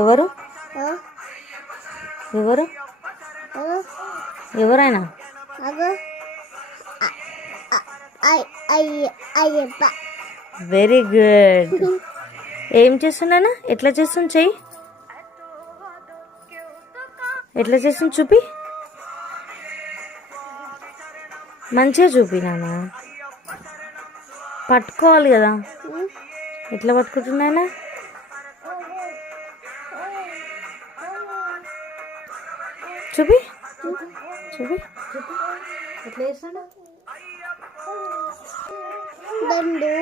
ఎవరు ఎవరు ఎవరైనా వెరీ గుడ్. ఏం చేస్తున్నానా? ఎట్లా చేస్తుంది చెయ్యి? ఎట్లా చేస్తుంది చూపి, మంచిగా చూపి నాన్న. పట్టుకోవాలి కదా. ఎట్లా పట్టుకుంటున్నానా? చూపి చూపి ఎట్లా చేస్తాడు? దండు